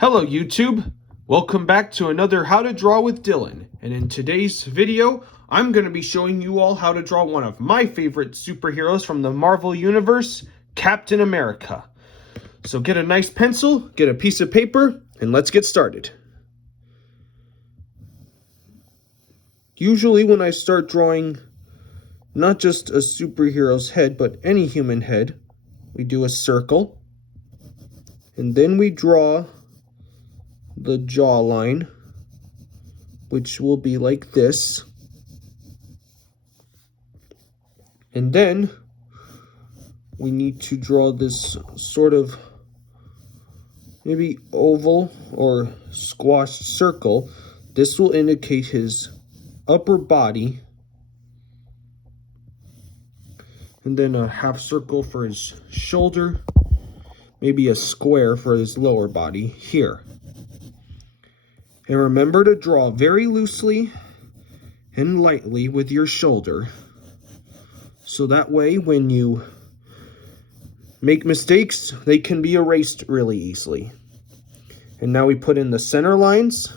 Hello YouTube, welcome back to another How to Draw with Dylan, and in today's video I'm going to be showing you all how to draw one of my favorite superheroes from the Marvel Universe, Captain America. So get a nice pencil, get a piece of paper, and let's get started. Usually when I start drawing not just a superhero's head but any human head, we do a circle, and then we draw the jawline, which will be like this. And then we need to draw this sort of maybe oval or squashed circle. This will indicate his upper body. And then a half circle for his shoulder. Maybe a square for his lower body here. And remember to draw very loosely and lightly with your shoulder. So that way when you make mistakes, they can be erased really easily. And now we put in the center lines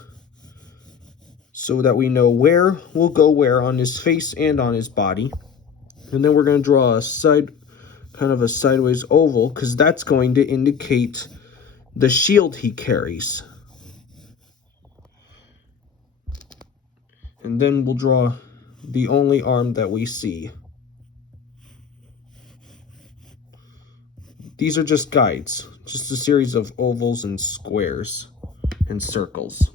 so that we know where will go where on his face and on his body. And then we're going to draw a kind of a sideways oval, because that's going to indicate the shield he carries. And then we'll draw the only arm that we see. These are just guides, just a series of ovals and squares and circles.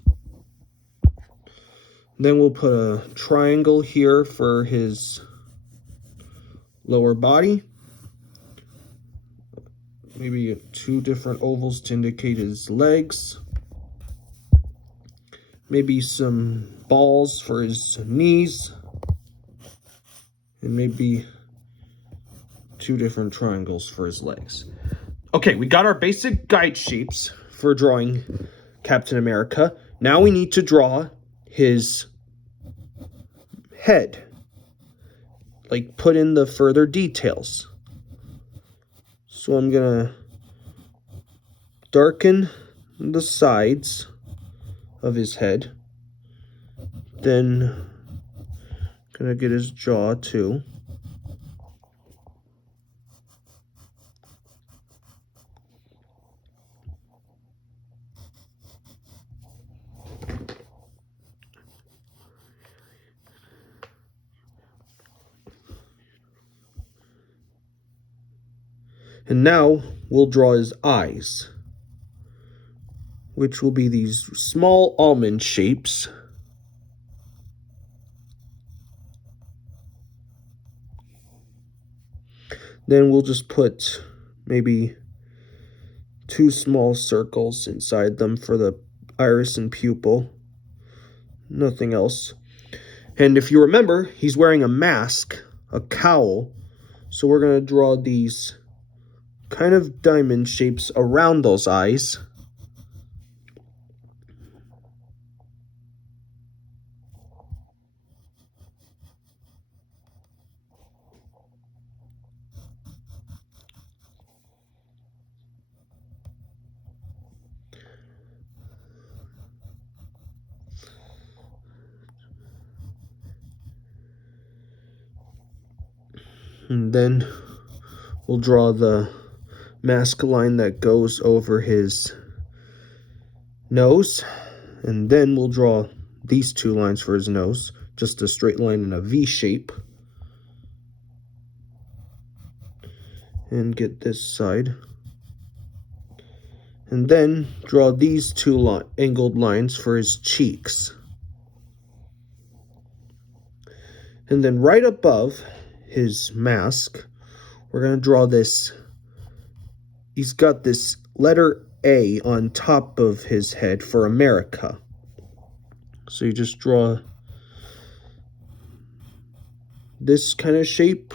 Then we'll put a triangle here for his lower body. Maybe two different ovals to indicate his legs. Maybe some balls for his knees. And maybe two different triangles for his legs. Okay, we got our basic guide shapes for drawing Captain America. Now we need to draw his head. Like, put in the further details. So I'm gonna darken the sides of his head. Then gonna get his jaw too. And now we'll draw his eyes, which will be these small almond shapes. Then we'll just put maybe two small circles inside them for the iris and pupil. Nothing else. And if you remember, he's wearing a mask, a cowl. So we're going to draw these kind of diamond shapes around those eyes. And then we'll draw the mask line that goes over his nose. And then we'll draw these two lines for his nose. Just a straight line in a V shape. And get this side. And then draw these two angled lines for his cheeks. And then right above his mask, we're going to draw this. He's got this letter A on top of his head for America. So you just draw this kind of shape,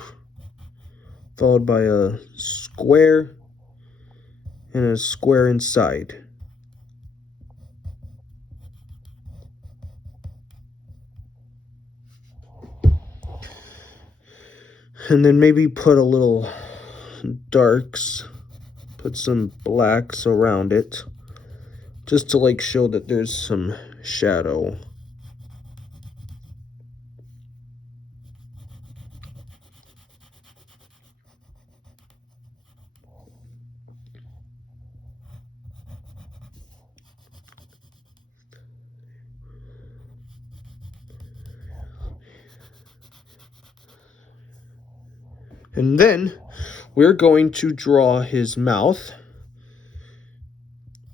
followed by a square and a square inside. And then maybe put a little darks, put some blacks around it just to like show that there's some shadow. And then we're going to draw his mouth.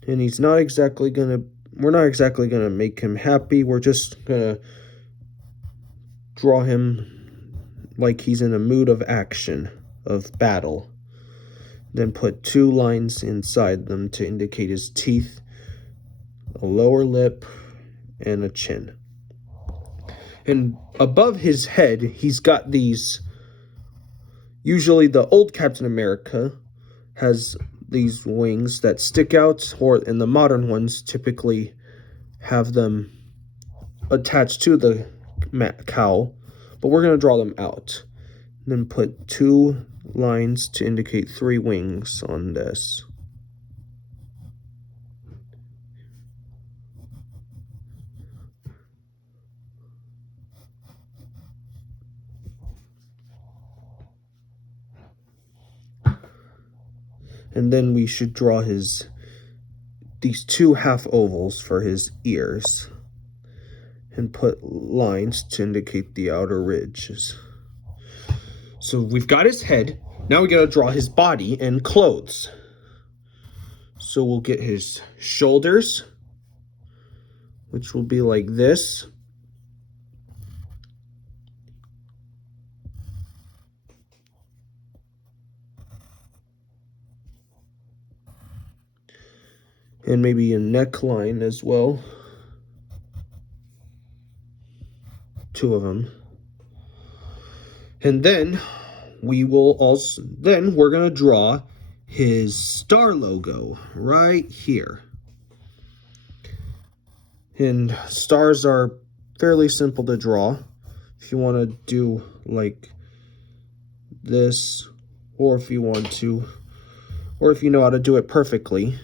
And we're not exactly gonna make him happy. We're just gonna draw him like he's in a mood of action, of battle. Then put 2 lines inside them to indicate his teeth, a lower lip, and a chin. And above his head, he's got these. Usually the old Captain America has these wings that stick out, and the modern ones typically have them attached to the cowl, but we're going to draw them out. Then put 2 lines to indicate 3 wings on this. And then we should draw these 2 half ovals for his ears, and put lines to indicate the outer ridges. So we've got his head. Now we gotta draw his body and clothes. So we'll get his shoulders, which will be like this. And maybe a neckline as well. 2 of them. And then we're gonna draw his star logo right here. And stars are fairly simple to draw. If you want to do like this, or if you know how to do it perfectly,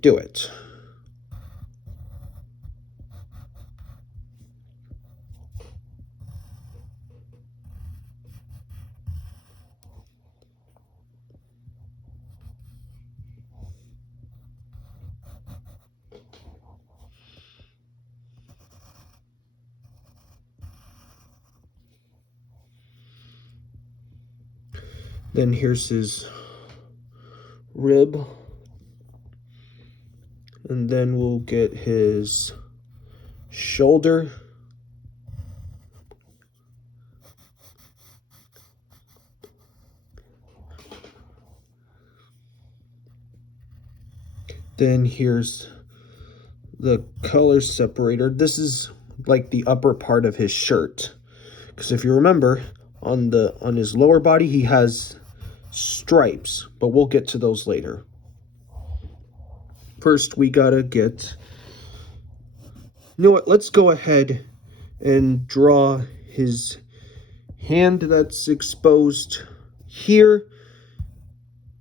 do it. Then here's his rib. And then we'll get his shoulder. Then here's the color separator. This is like the upper part of his shirt. Because if you remember, on his lower body he has stripes, but we'll get to those later. First we gotta get, you know what, let's go ahead and draw his hand that's exposed here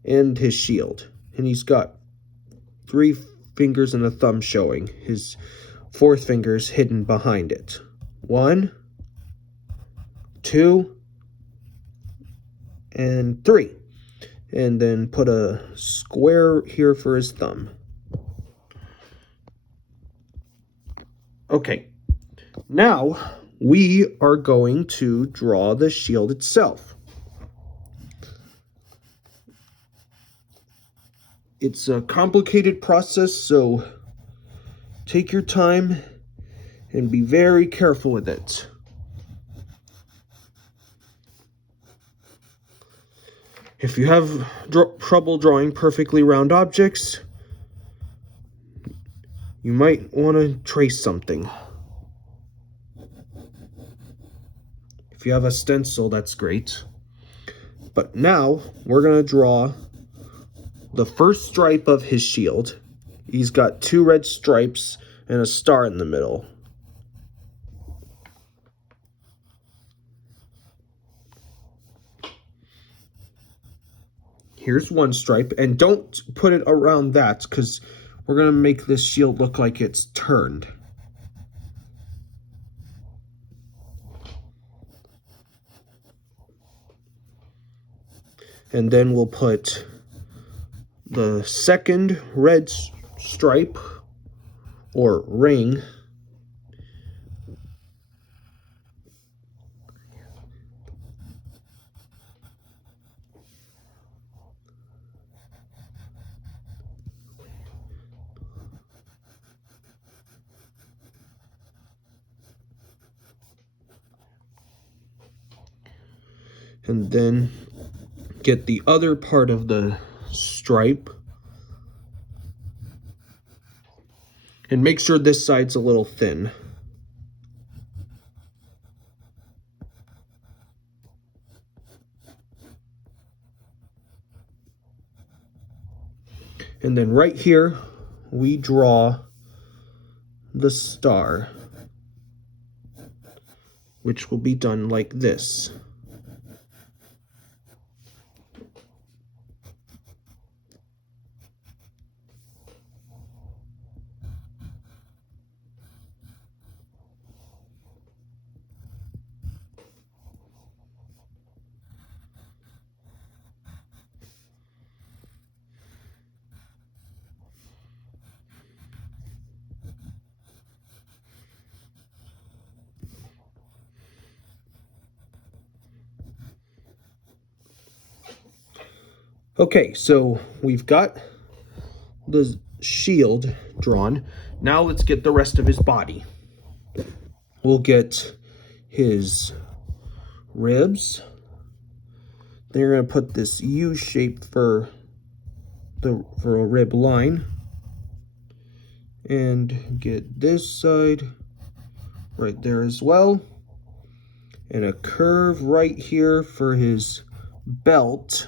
and his shield. And he's got 3 fingers and a thumb showing. His 4th finger is hidden behind it. 1, 2, and 3. And then put a square here for his thumb. Okay, now we are going to draw the shield itself. It's a complicated process, so take your time and be very careful with it. If you have trouble drawing perfectly round objects, you might want to trace something. If you have a stencil, that's great. But now we're going to draw the first stripe of his shield. He's got 2 red stripes and a star in the middle. Here's one stripe, and don't put it around that, because we're going to make this shield look like it's turned. And then we'll put the second red stripe or ring and then get the other part of the stripe and make sure this side's a little thin. And then right here, we draw the star, which will be done like this. Okay, so we've got the shield drawn. Now let's get the rest of his body. We'll get his ribs. Then you're going to put this U shape for a rib line. And get this side right there as well. And a curve right here for his belt.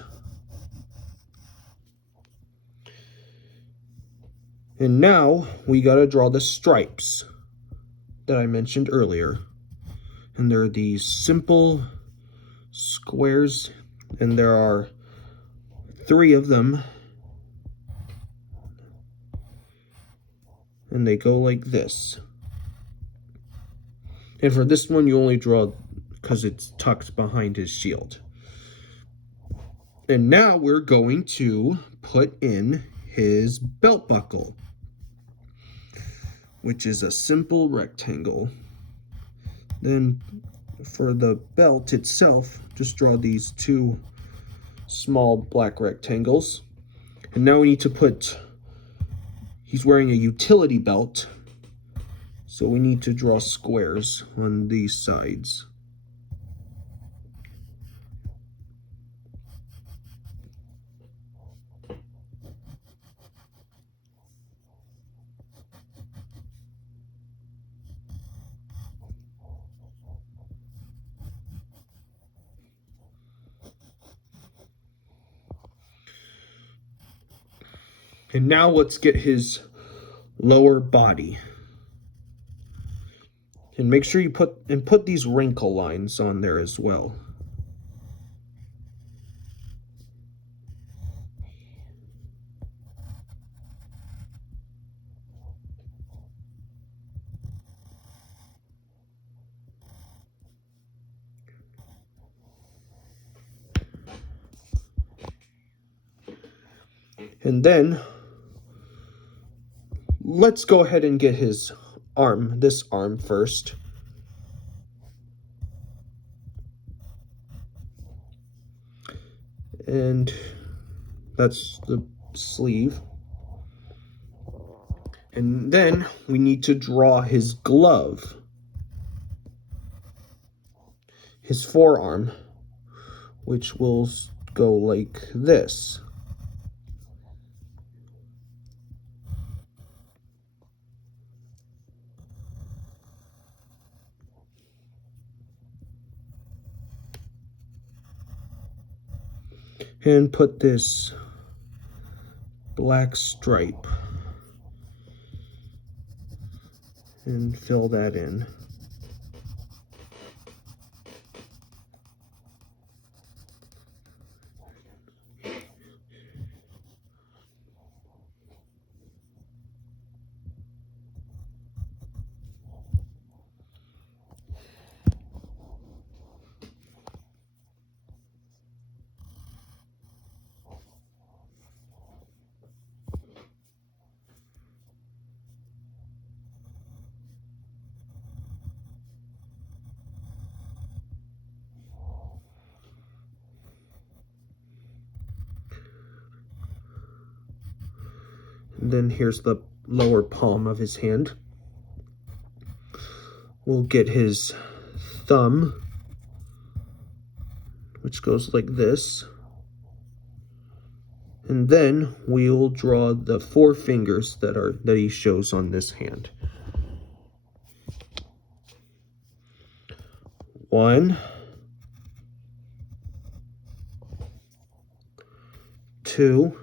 And now we gotta draw the stripes that I mentioned earlier. And there are these simple squares, and there are 3 of them. And they go like this. And for this one, you only draw because it's tucked behind his shield. And now we're going to put in his belt buckle, which is a simple rectangle. Then for the belt itself, just draw these 2 small black rectangles. And now we need to put, he's wearing a utility belt, so we need to draw squares on these sides. And now let's get his lower body. And make sure you put these wrinkle lines on there as well. And then let's go ahead and get his arm, this arm first. And that's the sleeve. And then we need to draw his glove, his forearm, which will go like this. And put this black stripe and fill that in. And then here's the lower palm of his hand. We'll get his thumb, which goes like this. And then we'll draw the 4 fingers that he shows on this hand. 1, 2,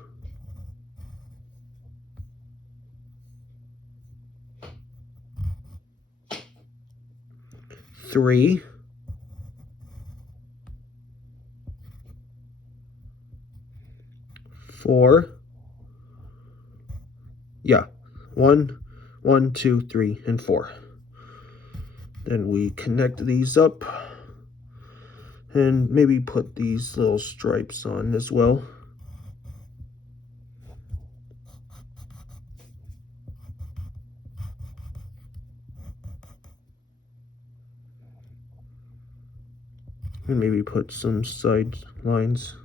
3, 4. Yeah, 1, 2, 3, and 4. Then we connect these up and maybe put these little stripes on as well. And maybe put some side lines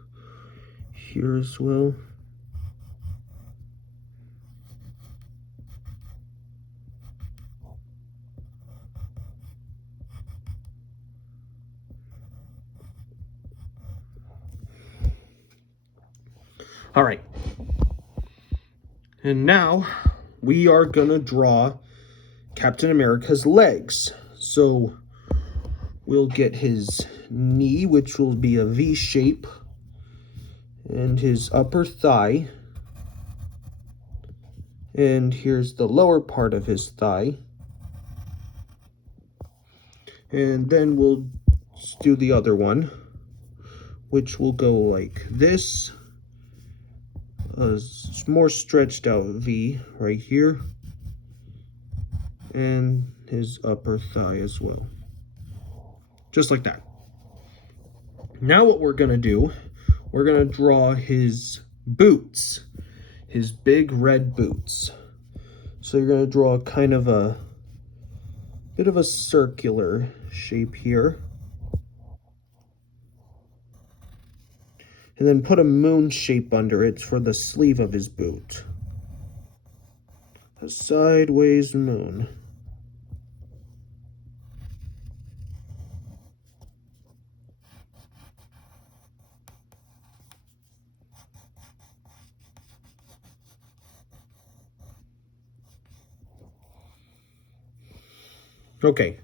here as well. All right. And now we are gonna draw Captain America's legs. So we'll get his knee, which will be a V shape, and his upper thigh. And here's the lower part of his thigh. And then we'll do the other one, which will go like this. A more stretched out V right here. And his upper thigh as well. Just like that. Now what we're gonna do, we're gonna draw his boots, his big red boots. So you're gonna draw kind of a bit of a circular shape here. And then put a moon shape under it for the sleeve of his boot. A sideways moon. Okay,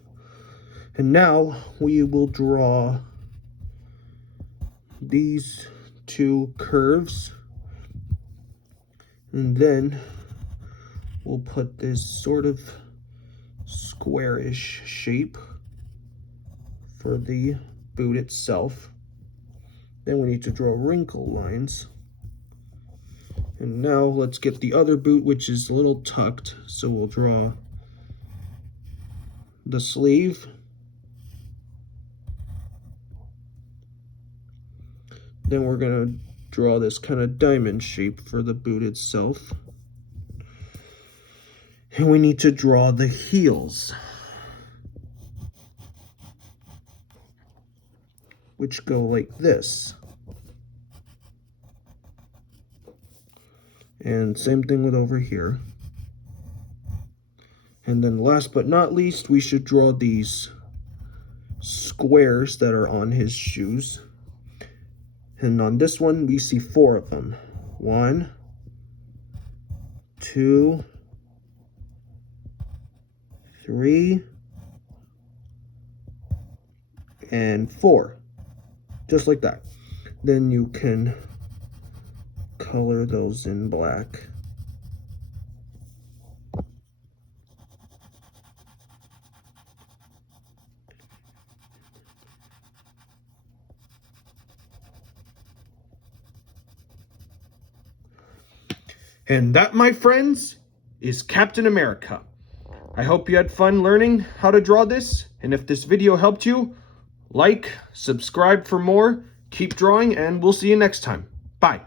and now we will draw these 2 curves, and then we'll put this sort of squarish shape for the boot itself. Then we need to draw wrinkle lines. And now let's get the other boot, which is a little tucked, so we'll draw the sleeve, then we're going to draw this kind of diamond shape for the boot itself, and we need to draw the heels, which go like this. And same thing with over here. And then last but not least, we should draw these squares that are on his shoes. And on this one, we see 4 of them. 1, 2, 3, and 4. Just like that. Then you can color those in black. And that, my friends, is Captain America. I hope you had fun learning how to draw this. And if this video helped you, like, subscribe for more, keep drawing, and we'll see you next time. Bye.